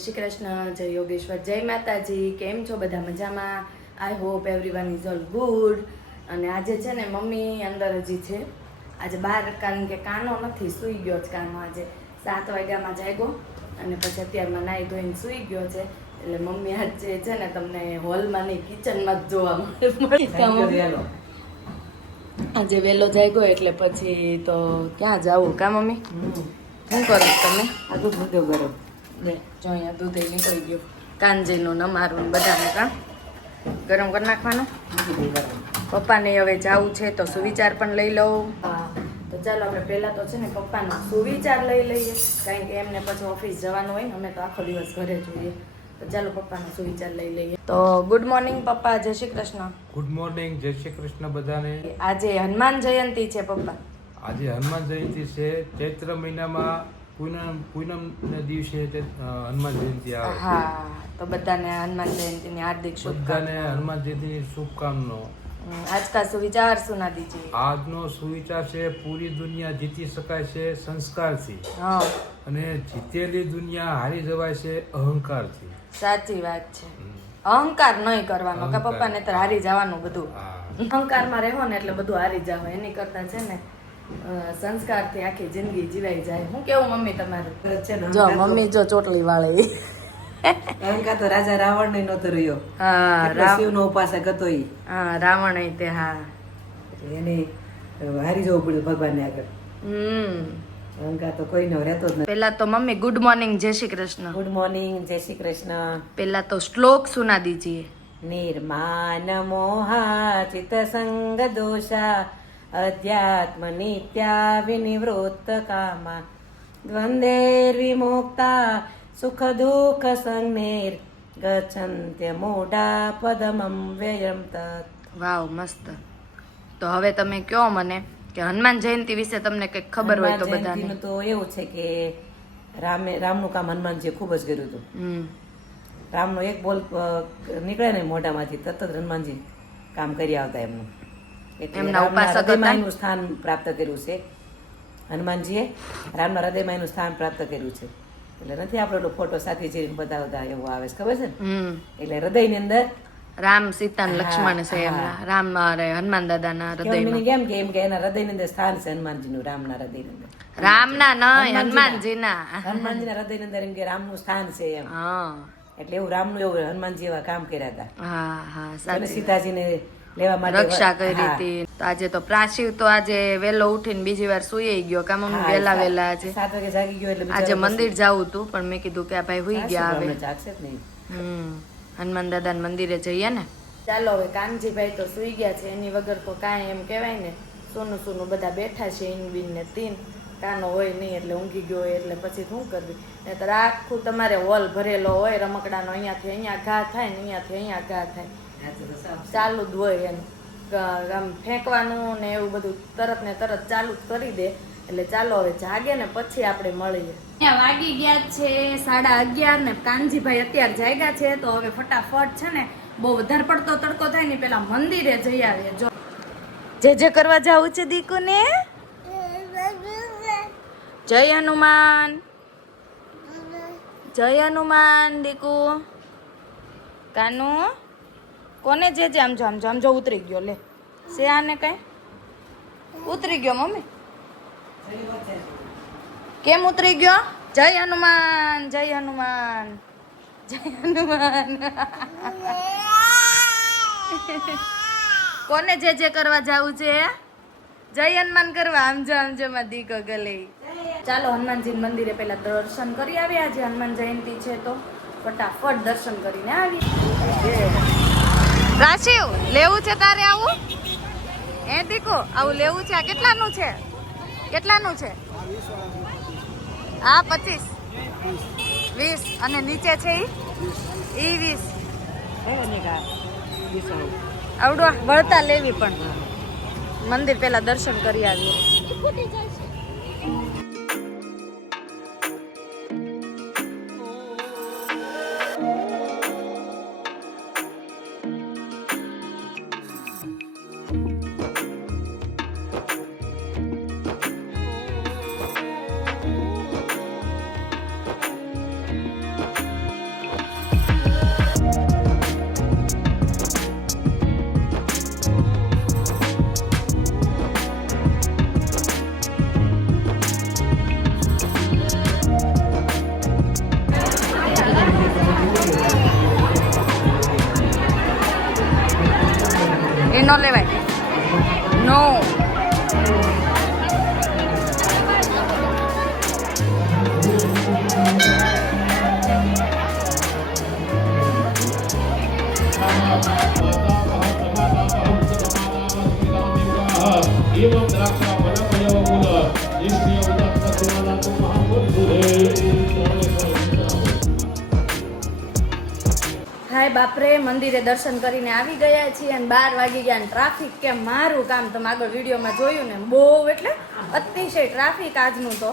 શ્રી કૃષ્ણ જય યોગેશ્વર જય માતાજી કેમ છો બધા મજામાં? I hope everyone is all good અને આજે છે ને મમ્મી અંદર હજી છે. આજે બહાર કારણ કે કાનો નથી સૂઈ ગયો છે કાનો આજે. સાત વાગ્યામાં જાગ્યો અને પછી અત્યારમાં નાહી ધોઈને સૂઈ ગયો છે. એટલે મમ્મી આજે છે ને તમને હોલમાં નહીં કિચનમાં જ જોવા મળે. આજે વહેલો જાગ્યો એટલે પછી તો ક્યાં જાવું કા મમ્મી? શું કરો તમે? આ દૂધ મૂક્યો જો અહીંયા દૂધ નીકળી ગયું. કાંજીનું નમારું ને બધાને કાં? ગરમ કરી નાખવાનું? પપ્પાને હવે જાવું છે તો સુવિચાર પણ લઈ લઉં. તો ચાલો આપણે પહેલાં તો છે ને પપ્પાનો સુવિચાર લઈ લઈએ. કારણ કે એમને પછી ઓફિસ જવાનું હોય ને અમે તો આખો દિવસ ઘરે જોઈએ તો ચાલો પપ્પાનો સુવિચાર લઈ લઈએ. તો ગુડ મોર્નિંગ પપ્પા. જય શ્રી કૃષ્ણ. ગુડ મોર્નિંગ જય શ્રી કૃષ્ણ બધાને. આજે હનુમાન જયંતી છે પપ્પા. આજે હનુમાન જયંતિ છે. ચૈત્ર મહિનામાં પૂનમ પૂનમના દિવસે તે, હનુમાન જયંતિ આવે હા તો બધાને હનુમાન જયંતીની હાર્દિક બધાને શુભકામનાઓ હનુમાન જયંતિની શુભકામનાઓ આજ કા સુવિચાર સુના દીજીએ આજનો સુવિચાર છે પૂરી દુનિયા જીતી શકાય છે સંસ્કારથી હા. અને જીતેલી દુનિયા હારી જવાય છે અહંકારથી સાચી વાત છે. અહંકાર નહીં કરવાનો કે પપ્પા પપ્પાને તો હારી જવાનું બધું. અહંકાર અહંકારમાં રહેવો ને એટલે બધું હારી જાવ એની કરતા છે ને. સંસ્કારથી આખી જિંદગી જીવાઈ જાય. હું કેવું મમ્મી તમારું? જો મમ્મી જો ચોટલી વાળે. અહંકાર તો રાજા રાવણ ને નતો રહ્યો. હા શિવ નો ઉપાસક હતો ઈ. હા રાવણ તે હા. એને હારી જવું પડ્યું ભગવાનને આગળ. હમ. અહંકાર તો કોઈનો રહેતો જ નથી. પેલા તો મમ્મી ગુડ મોર્નિંગ જય શ્રી કૃષ્ણ. ગુડ મોર્નિંગ જય શ્રી કૃષ્ણ. પેલા તો શ્લોક સુના દીજીએ. નિર્માન મોહા ચિત સંગ દોષા અધ્યાત્મ નિત્યા વિનિવૃત્ત કામા દ્વંદ્વેર વિમુક્તા સુખ દુઃખ સંજ્ઞેર ગચ્છન્ત્ય મોઢા પદમમ વ્યયમ તત વાવ મસ્ત તો હવે તમે કયો મને કે હનુમાન જયંતી વિશે તમને કંઈક ખબર હોય તો બધાને તો એવું છે કે રામે રામનું કામ હનુમાનજીએ ખૂબ જ કર્યું હતું। રામનો એક બોલ નીકળે ને મોઢામાંથી તરત જ હનુમાનજી કામ કરી આવતા એમનું એમના ઉપાસક? સ્થાન પ્રાપ્ત કર્યું છે. હનુમાનજીએ રામના હૃદયમાં એનું સ્થાન પ્રાપ્ત કર્યું છે. એટલે નથી આપણે ફોટો સાથે જે બતાવતા એવું આવે છે ખબર છે ને? એટલે હૃદયની અંદર રામ સીતા ને લક્ષ્મણ છે એમના. રામ હનુમાન દાદાના હૃદયમાં. meaning કે એમ કે એના હૃદયની અંદર સ્થાન છે હનુમાનજીનું રામના હૃદયની અંદર. રામના નહીં હનુમાનજીના. હનુમાનજીના. હૃદયની અંદર એમ કે રામનું સ્થાન છે એમ. એટલે એવું રામનું એવું હનુમાનજી એવા કામ કર્યા હતા. હા હા સીતાજીને લેવા માટે રક્ષા કરી હતી. તો આજે તો પ્રાચીવ તો આજે વેલો ઉઠીને બીજી વાર સુઈ ગયો કામ મમ્મી વેલા વેલા આજે. સાત વાગે જાગી ગયો એટલે આજે મંદિર જાવું હતું પણ મેં કીધું કે આ ભાઈ હુઈ ગયા હવે. જાગશે જ નહીં. હમ. હનુમાન દાદા મંદિરે જઈએ ને. ચાલો હવે કાનજીભાઈ તો સુઈ ગયા છે એની વગર તો કાંઈ એમ કહેવાય ને સોનું સોનું બધા બેઠા છે ઇન બિન ને તીન. કાનો હોય નહીં એટલે ઊંઘી ગયો હોય એટલે પછી શું કરવી? નહીતર આખું તમારે હોલ ભરેલો હોય રમકડાનો અહીંયાથી અહીંયા ઘા થાય ને અહીંયાથી અહીંયા ઘા થાય. તો ચાલુ જ હોય એમ. આમ ફેંકવાનું ને એવું બધું તરત ને તરત ચાલુ કરી દે. એટલે ચાલો હવે જાગે ને પછી આપણે મળીએ. ત્યાં વાગી ગયા છે સાડા અગિયાર ને કાનજીભાઈ અત્યારે જાગ્યા છે તો હવે ફટાફટ છે ને બહુ વધારે પડતો તડકો થાય ને પેલા મંદિરે જઈ આવીએ. જો. જે જે કરવા જવું છે દીકુ ને જય હનુમાન. જય હનુમાન દીકુ. કાનુ? કોને જે જે આમ જો આમ જો ઉતરી ગયો, લે. સે આને કઈ? ઉતરી ગયો, મમ્મી. કેમ ઉતરી ગયો? જય હનુમાન જય હનુમાન જય હનુમાન. કોને જે જે કરવા જવું છે જય હનુમાન કરવા, આમ જો આમ જો, માં દીકો ગલે. ચાલો હનુમાનજી મંદિરે પહેલા દર્શન કરી આવ્યા આજે હનુમાન જયંતી છે તો ફટાફટ દર્શન કરીને આવી રાશિવ લેવું છે તારે આવું? એ દીકુ, આવું લેવું છે? આ કેટલાનું છે? કેટલાનું છે? આ પચીસ. વીસ. અને નીચે છે ઈ? વીસ. આવડો વળતા લેવી પણ. મંદિર પેલા દર્શન કરી આવીએ. બાપરે મંદિરે દર્શન કરીને આવી ગયા છીએ અને બાર વાગી ગયા ટ્રાફિક કે મારું કામ તમે આગળ વિડીયોમાં જોયું ને બહુ એટલે અતિશય ટ્રાફિક આજનું તો.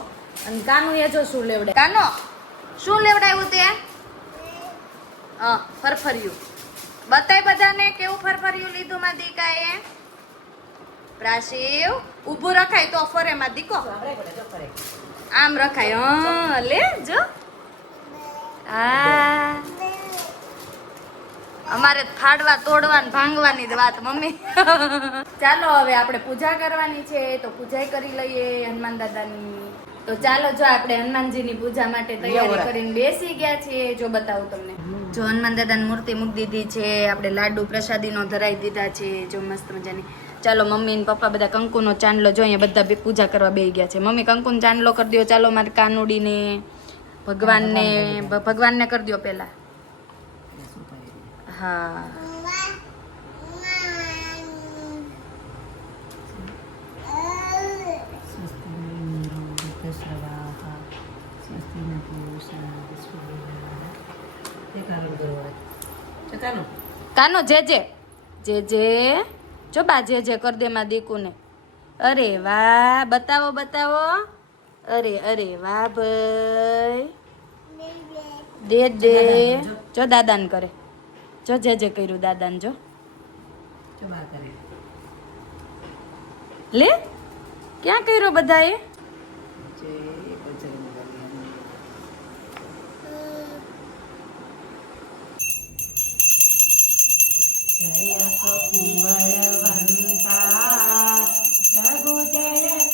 અને કાનું એ જો શું લેવડે કાનો શું લેવડાવ્યું તે? હા ફરફરિયું. બતાય બધાને કેવું ફરફર્યું લીધું માં દીકાએ? પ્રાશિવ ઊભું રખાય તો ફરે માં દીકો. આમ રખાય. હા લે જો. અમારે ફાડવા તોડવા ભાંગવાની જ વાત મમ્મી. ચાલો હવે આપણે પૂજા કરવાની છે તો પૂજા કરી લઈએ હનુમાન દાદાની. તો ચાલો જો આપણે હનુમાનજીની પૂજા માટે તૈયારી કરીને બેસી ગયા છીએ જો બતાવું તમને. જો હનુમાન દાદાની મૂર્તિ મૂકી દીધી છે આપણે લાડુ પ્રસાદીનો ધરાઈ દીધા છે જો મસ્ત મજાની. ચાલો મમ્મી ને પપ્પા બધા કંકુનો ચાંદલો જો અહીંયા બધા બે- પૂજા કરવા બે ગયા છે. મમ્મી કંકુનો ચાંદલો કરી દો ચાલો મારે કાનુડીને ભગવાનને ભગવાન ભગવાનને કરી દો પહેલા. હા કાનો જે જે. જે જે. જો બા જે જે કર દે માં દીકુને. અરે વાહ બતાવો બતાવો. અરે અરે વાહ ભાઈ. દે દે. જો દાદાને કરે. જો, જે જે કર્યું દાદાને જો. લે, ક્યાં કર્યો બધાએ? જય કપિ બળવંતા પ્રભુ જય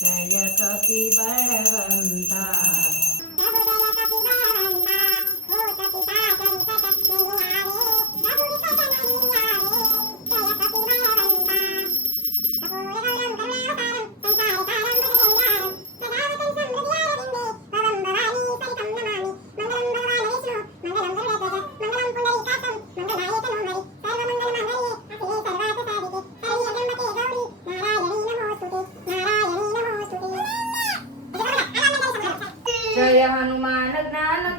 વાંતિત જય કપી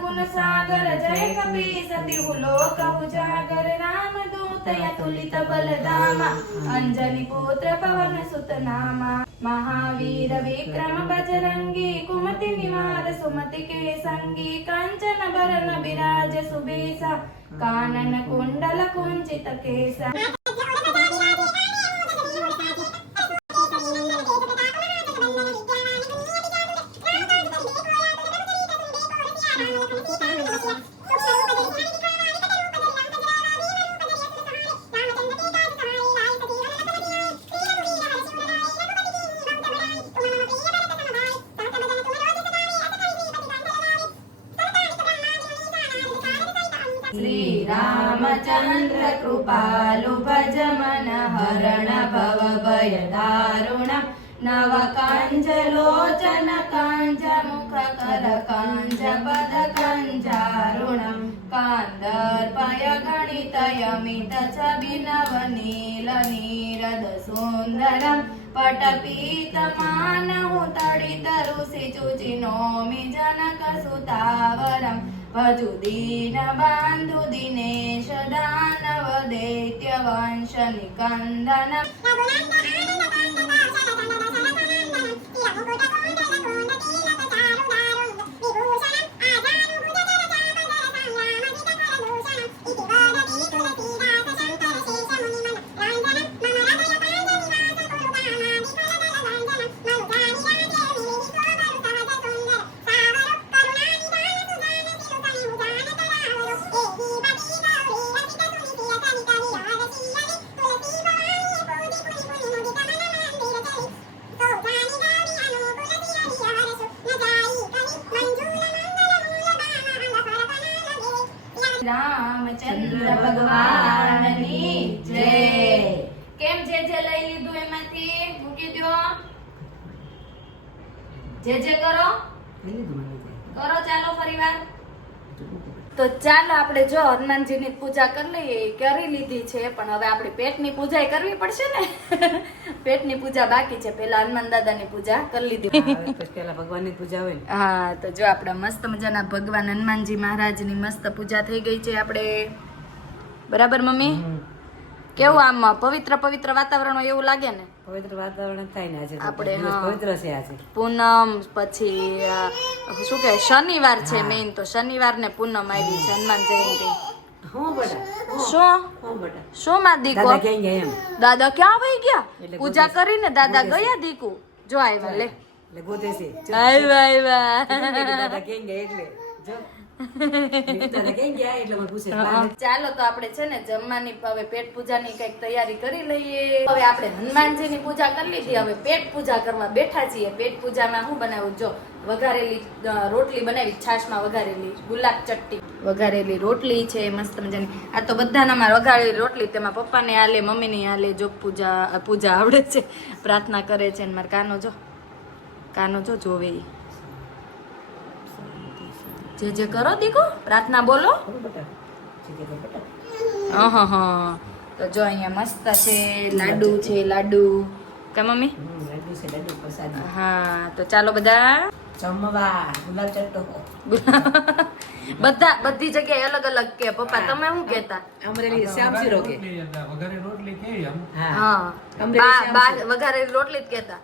गुण सागर जय कपी सतिहु लोक उजागर नाम दूतय तुलित बलदामा अंजनी पुत्र पवन सुत नामा महावीर विक्रम बजरंगी कुमति निवार सुमति के संगी कंचन बरन बिराज सुबेसा कानन कुंडल कुंचित केसा રામચંદ્ર કૃપાલુ ભજ મન હરણ ભવ ભય દારુણ નવ કાંજ લોચન કાંજ મુખ કર કાંજ પદ કંજારુણમ કાંદર્પય ગણિત યમિત છબિનવ નીલ નીરદ સુંદરમ પટપીતમાનહુ તડિત ઋષિ ચુચિનોમિ જનક સુતાવરમ. ભજુ દીન બાંધુ દિનેશ દાનવ દૈત્ય વંશ જે જે કરો. કરો ચાલો ફરીવાર. તો ચાલો આપણે જો હનુમાનજીની પૂજા કરી લઈએ. કરી લીધી છે પણ હવે આપણી પેટની પૂજા કરવી પડશે ને? પેટની પૂજા બાકી છે. પેલા હનુમાન દાદાની પૂજા કરી લીધી. પેલા ભગવાનની પૂજા હોય હા તો જો આપણા મસ્ત મજાના ભગવાન હનુમાનજી મહારાજની મસ્ત પૂજા થઈ ગઈ છે આપણે. બરાબર મમ્મી? કેવું આમ પવિત્ર પવિત્ર વાતાવરણ એવું લાગે ને? પવિત્ર વાતાવરણ થાય ને આજે આપણે, પવિત્ર છે આજે. પૂનમ પછી શું કે શનિવાર છે મેઇન તો શનિવાર ને પૂનમ આવી છે હનુમાન જયંતિ. દાદા ક્યાં વહી ગયા? પૂજા. કરીને દાદા ગયા દીકુ? જો આવ્યા લે. આવ્યા આવ્યા. ચાલો તો આપણે છે ને જમવાની હવે પેટ પૂજાની કંઈક તૈયારી કરી લઈએ. હવે આપણે હનુમાનજીની પૂજા કરી લીધી હવે પેટ પૂજા કરવા બેઠા છીએ. પેટ પૂજામાં શું બનાવ્યું જો વઘારેલી રોટલી બનાવી છાશમાં વઘારેલી ગુલાબ ચટ્ટી વઘારેલી રોટલી છે મસ્ત મજાની. આ તો બધાનામાં વઘારેલી રોટલી તેમાં પપ્પાને આલે મમ્મીને આલે જો પૂજા પૂજા આવડે છે. પ્રાર્થના કરે છે અને મારા કાનો જો કાનો જો જોવે ઈ. જે જે કરો દીકો પ્રાર્થના બોલો. હા. તો જો અહીંયા મસ્ત છે લાડુ છે લાડુ. કે મમ્મી? લાડુ છે લાડુ પ્રસાદી હા તો ચાલો બધા. જમવા ગુલાબ ચટ્ટો બધા બધી જગ્યાએ અલગ અલગ કે પપ્પા તમે શું કહેતા? અમરેલી શ્યામ શીરો કે. વઘારે રોટલી હા. શીરો. વઘારેલી રોટલી જ કહેતા.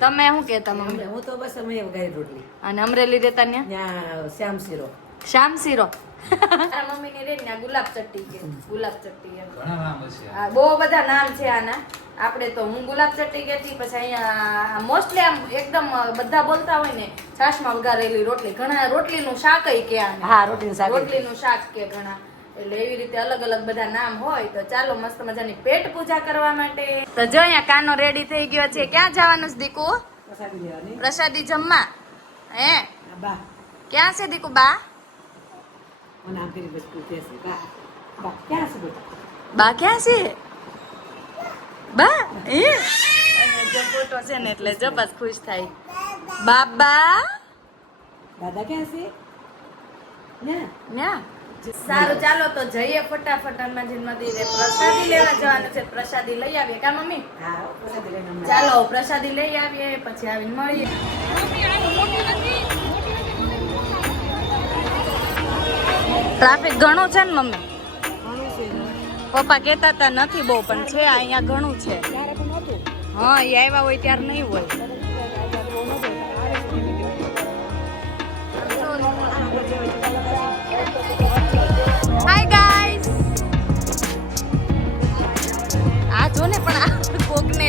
તમે શું કહેતા મમ્મી? હું તો બસ અમે વઘારી રોટલી. અને અમરેલી રહેતા ને ત્યાં શ્યામ શીરો. શ્યામ શીરો? મારા મમ્મીની રે ને ગુલાબ ચટ્ટી કે ગુલાબ ચટ્ટી એમ. ઘણા નામ હશે હા, બહુ બધા નામ છે આના. આપણે તો હું ગુલાબ ચટ્ટી કહેતી પછી અહીંયા મોસ્ટલી આમ એકદમ બધા બોલતા હોય ને છાશમાં વઘારેલી રોટલી. ઘણા રોટલીનું શાક કે આને. હા રોટલીનું શાક રોટલીનું શાક કે ઘણા. એટલે એવી રીતે અલગ અલગ બધા નામ હોય તો ચાલો મસ્ત મજાની પેટ પૂજા કરવા માટે. તો જો અહીંયા કાનો રેડી થઈ ગયો છે. ક્યાં જવાનું છે દીકુ? પ્રસાદી જમવા? હે? બા. ક્યાં છે દીકુ બા? બા. ક્યાં છે બા ક્યાં છે? બા એ જપોટો છે ને એટલે જબસ ખુશ થાય. બાબા? દાદા ક્યાં છે? ના ન્યા? સારું ચાલો તો જઈએ ફટાફટ હનુમાનજી મંદિરે. પ્રસાદી લેવા જવાનું છે પ્રસાદી લઈ આવીએ. કા મમ્મી. ચાલો પ્રસાદી લઈ આવીએ પછી આવીને મળીએ. ટ્રાફિક ઘણું છે ને મમ્મી. પપ્પા કહેતા હતા નથી બહુ પણ છે અહીંયા ઘણું છે. હા એ આવ્યા હોય ત્યારે નહીં હાય.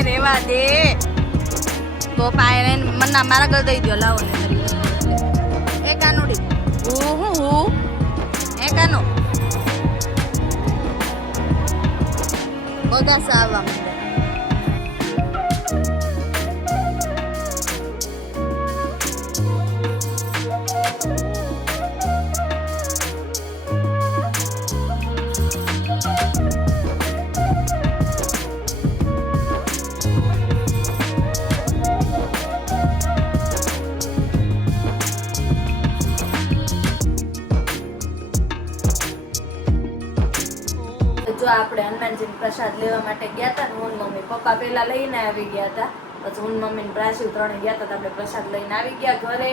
રેવા દે. પાયરે મના મારા ઘર દઈ દો લાવો ને. એ કાનુડી હું હું હું? એ કાનો બધા સાવવા આપણે હનુમાનજી પ્રસાદ લેવા માટે ગયા હતા ને હું મમ્મી પપ્પા પહેલા લઈને આવી ગયા હતા પછી હું મમ્મી ને પ્રાચીવ ત્રણે ગયા હતા આપણે પ્રસાદ લઈને આવી ગયા ઘરે.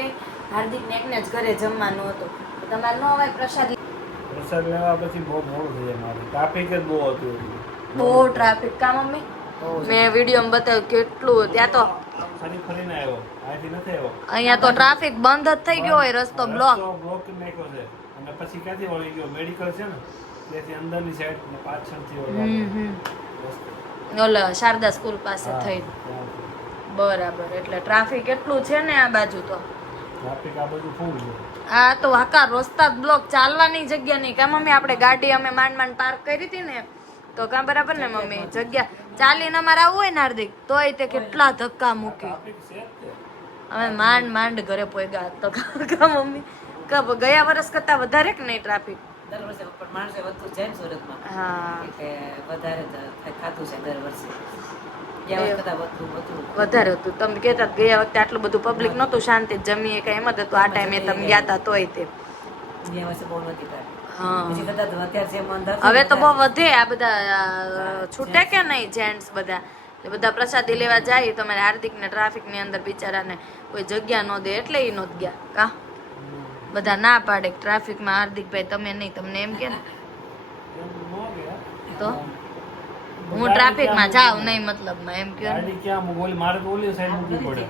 હાર્દિક ને એકને જ ઘરે જમવાનું હતું. તમારે ન અવાય પ્રસાદ પ્રસાદ લેવા પછી બહુ મોડું થઈ જાય મારે. ટ્રાફિક જ બહુ હતું બહુ ટ્રાફિક કા મમ્મી? મેં વીડિયો બતાવ્યું કેટલું ત્યાં તો ફરી ફરીને આવ્યો. અહીંથી નથી આવ્યો. અહીંયા તો ટ્રાફિક બંધ જ થઈ ગયો હોય રસ્તો બ્લોક બ્લોક નાખ્યો છે. પછી ક્યાંથી વળી ગયો? મેડિકલ છે ને? ત્યાંથી અંદરની સાઈડ ને પાછળથી વળવાનો ઓલા શારદા સ્કૂલ પાસે થઈ. બરાબર. એટલે ટ્રાફિક એટલું છે ને આ બાજુ તો. ટ્રાફિક આ બાજુ ફૂલ છે. આ તો વાકા રસ્તા બ્લોક ચાલવાની જગ્યા નહીં. કા મમ્મી આપણે ગાડી અમે માંડ માંડ પાર્ક કરી હતી ને તો કા બરાબર ને મમ્મી? જગ્યા ચાલીને અમારે આવવું હોય ને હાર્દિક તોય તે કેટલા ધક્કા મૂકી. અમે માંડ માંડ ઘરે પોગ્યા તો કા મમ્મી? ગયા વર્ષ કરતા વધારે કે નહીં ટ્રાફિક દર વર્ષે પણ માણસે વધતું જાય ને સુરતમાં. હા. એટલે વધારે થતું છે દર વર્ષે. વધારે હતું તમે કહેતા ગયા વખતે આટલું બધું પબ્લિક નહોતું શાંતિ જમીએ કઈ એમ જ હતું. આ ટાઈમે તમે ગયા હતા તોય તે. હવે તો ને બહુ વધે આ બધા છૂટે કે નહીં જેન્ટ્સ બધા? બધા પ્રસાદી લેવા જાય તો મારે ટ્રાફિકની અંદર બિચારાને કોઈ જગ્યા ન દે એટલે ઈ નહોત ગયા. કા? બધા ના પાડે ટ્રાફિકમાં હાર્દિકભાઈ તમે નહીં તમને એમ કે તો? હું ટ્રાફિકમાં જાઉં નહીં મતલબમાં એમ કે ગાડી ક્યાં? ઓલી મારે તો ઓલી સાઈડ મૂકવી પડે.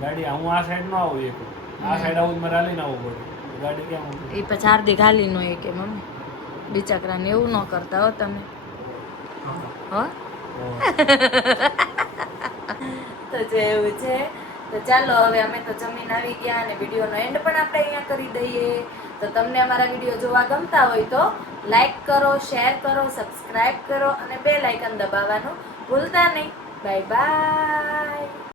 ગાડી હું આ સાઈડ નો આવું એક. આ સાઈડ આવું મારે હાલીને આવવું પડે. ગાડી ક્યાં મૂકવી એ પછી હાર્દિક હાલી નો એ કે મમ્મી? બિચારાને એવું ન કરતા હો તમે. હો. તો જે એવું છે તો ચાલો હવે અમે તો જમીન આવી ગયા અને વિડીયોનો એન્ડ પણ આપણે અહીંયા કરી દઈએ. તો તમને અમારા વીડિયો જોવા ગમતા હોય તો લાઈક કરો શેર કરો સબસ્ક્રાઈબ કરો અને બે લાઇકન દબાવવાનું ભૂલતા નહીં. Bye bye